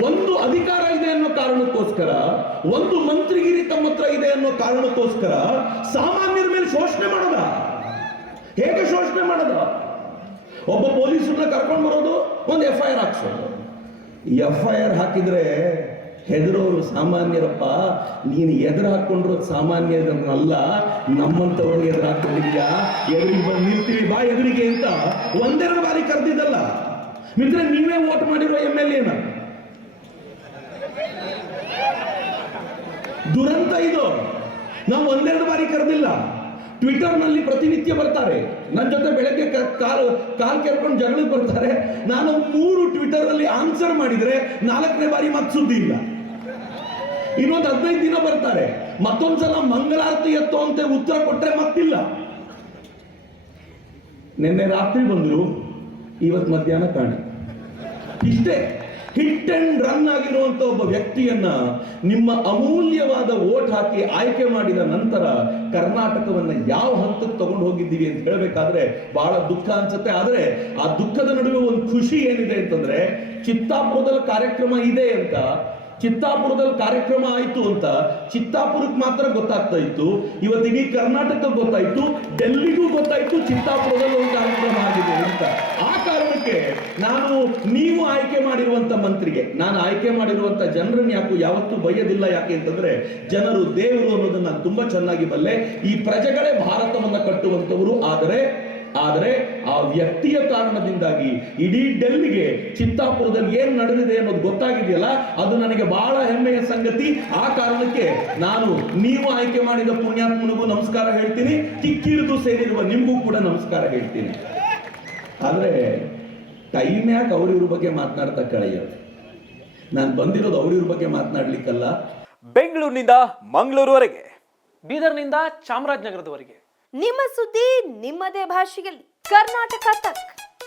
ಒಂದು ಅಧಿಕಾರ ಇದೆ ಅನ್ನೋ ಕಾರಣಕ್ಕೋಸ್ಕರ, ಒಂದು ಮಂತ್ರಿಗಿರಿ ತಮ್ಮ ಹತ್ರ ಇದೆ ಅನ್ನೋ ಕಾರಣಕ್ಕೋಸ್ಕರ ಸಾಮಾನ್ಯರ ಮೇಲೆ ಶೋಷಣೆ ಮಾಡದ? ಹೇಗೆ ಶೋಷಣೆ ಮಾಡದ? ಒಬ್ಬ ಪೊಲೀಸರನ್ನ ಕರ್ಕೊಂಡು ಬರೋದು, ಒಂದು ಎಫ್ ಐ ಆರ್ ಹಾಕ್ಸೋದು. ಎಫ್ ಐ ಆರ್ ಹಾಕಿದ್ರೆ ಹೆದರೋರು ಸಾಮಾನ್ಯರಪ್ಪ, ನೀನು ಎದುರು ಹಾಕೊಂಡ್ರು ಸಾಮಾನ್ಯರನ್ನಲ್ಲ ನಮ್ಮಂಥವ್ರಿಗೆ ಎದುರು ಹಾಕೊಂಡಿದ್ಯಾ ಎದುರಿಗೆ ಬಂದು ನಿಲ್ತೀವಿ ಬಾ ಎದುರಿಗೆ ಅಂತ ಒಂದೆರಡು ಬಾರಿ ಕರೆದಿದ್ದಲ್ಲ. ಮಿತ್ರ ನೀವೇ ವೋಟ್ ಮಾಡಿರೋ ದುರಂತ ಇದು. ನಾವು ಒಂದೆರಡು ಬಾರಿ ಕರೆದಿಲ್ಲ. ಟ್ವಿಟರ್ನಲ್ಲಿ ಪ್ರತಿನಿತ್ಯ ಬರ್ತಾರೆ. ನನ್ನ ಜೊತೆ ಬೆಳಗ್ಗೆ ಕಾಲು ಕಾಲು ಕೆರ್ಕೊಂಡು ಜಗಳಕ್ಕೆ ಬರ್ತಾರೆ. ನಾನು ಮೂರು ಟ್ವಿಟರ್ ಅಲ್ಲಿ ಆನ್ಸರ್ ಮಾಡಿದರೆ ನಾಲ್ಕನೇ ಬಾರಿ ಮತ್ತೆ ಸುದ್ದಿ ಇಲ್ಲ. ಇನ್ನೊಂದು ಹದಿನೈದು ದಿನ ಬರ್ತಾರೆ. ಮತ್ತೊಂದ್ಸಲ ಮಂಗಳಾರತಿ ಎತ್ತು ಅಂತ ಉತ್ತರ ಕೊಟ್ಟರೆ ಮತ್ತಿಲ್ಲ. ನಿನ್ನೆ ರಾತ್ರಿ ಬಂದರು ಇವತ್ತು ಮಧ್ಯಾಹ್ನ ಕಾಣ. ಇಷ್ಟೇ. ಹಿಟ್ ಅಂಡ್ ರನ್ ಆಗಿರುವಂತ ಒಬ್ಬ ವ್ಯಕ್ತಿಯನ್ನ ನಿಮ್ಮ ಅಮೂಲ್ಯವಾದ ಓಟ್ ಹಾಕಿ ಆಯ್ಕೆ ಮಾಡಿದ ನಂತರ ಕರ್ನಾಟಕವನ್ನ ಯಾವ ಹಂತಕ್ಕೆ ತಗೊಂಡು ಹೋಗಿದ್ದೀವಿ ಅಂತ ಹೇಳಬೇಕಾದ್ರೆ ಬಹಳ ದುಃಖ ಅನ್ಸುತ್ತೆ. ಆದ್ರೆ ಆ ದುಃಖದ ನಡುವೆ ಒಂದು ಖುಷಿ ಏನಿದೆ ಅಂತಂದ್ರೆ ಚಿತ್ತಾಪುರದಲ್ಲಿ ಕಾರ್ಯಕ್ರಮ ಇದೆ ಅಂತ. ಚಿತ್ತಾಪುರದಲ್ಲಿ ಕಾರ್ಯಕ್ರಮ ಆಯ್ತು ಅಂತ ಚಿತ್ತಾಪುರಕ್ಕೆ ಮಾತ್ರ ಗೊತ್ತಾಗ್ತಾ ಇತ್ತು. ಇವತ್ತು ಇಡೀ ಕರ್ನಾಟಕಕ್ಕೆ ಗೊತ್ತಾಯ್ತು, ಡೆಲ್ಲಿಗೂ ಗೊತ್ತಾಯ್ತು ಚಿತ್ತಾಪುರದಲ್ಲಿ ಒಂದು ಕಾರ್ಯಕ್ರಮ ಆಗಿದೆ ಅಂತ. ಕಾರಣಕ್ಕೆ ನಾನು ನೀವು ಆಯ್ಕೆ ಮಾಡಿರುವಂತ ಮಂತ್ರಿಗೆ, ನಾನು ಆಯ್ಕೆ ಮಾಡಿರುವಂತ ಜನರನ್ನ ಯಾಕೂ ಯಾವತ್ತೂ ಬಯ್ಯದಿಲ್ಲ ಯಾಕೆ ಅಂತಂದ್ರೆ ಜನರು ದೇವರು ಅನ್ನೋದನ್ನ ನಾನು ತುಂಬಾ ಚೆನ್ನಾಗಿ ಬಲ್ಲೆ ಈ ಪ್ರಜೆಗಳೇ ಭಾರತವನ್ನ ಕಟ್ಟುವಂತವರು. ಆದರೆ ಆದರೆ ಆ ವ್ಯಕ್ತಿಯ ಕಾರಣದಿಂದಾಗಿ ಇಡೀ ಡೆಲ್ಲಿಗೆ ಚಿತ್ತಾಪುರದಲ್ಲಿ ಏನ್ ನಡೆದಿದೆ ಅನ್ನೋದು ಗೊತ್ತಾಗಿದೆಯಲ್ಲ, ಅದು ನನಗೆ ಬಹಳ ಹೆಮ್ಮೆಯ ಸಂಗತಿ. ಆ ಕಾರಣಕ್ಕೆ ನಾನು ನೀವು ಆಯ್ಕೆ ಮಾಡಿದ ಪುಣ್ಯಾತ್ಮನಿಗೂ ನಮಸ್ಕಾರ ಹೇಳ್ತೀನಿ, ಕಿಕ್ಕಿರಿದು ಸೇರಿರುವ ನಿಮಗೂ ಕೂಡ ನಮಸ್ಕಾರ ಹೇಳ್ತೀನಿ. ಆದ್ರೆ ಟೈಮ್ ಯಾಕೆ ಅವ್ರಿವ್ರ ಬಗ್ಗೆ ಮಾತನಾಡ್ತಾ ಕಳೆಯ? ನಾನು ಬಂದಿರೋದು ಅವ್ರಿವ್ರ ಬಗ್ಗೆ ಮಾತನಾಡ್ಲಿಕ್ಕಲ್ಲ. ಬೆಂಗಳೂರಿನಿಂದ ಮಂಗಳೂರುವರೆಗೆ ಬೀದರ್ನಿಂದ ಚಾಮರಾಜನಗರದವರೆಗೆ. ನಿಮ್ಮ ಸುದ್ದಿ ನಿಮ್ಮದೇ ಭಾಷೆಯಲ್ಲಿ. ಕರ್ನಾಟಕ ತಕ್.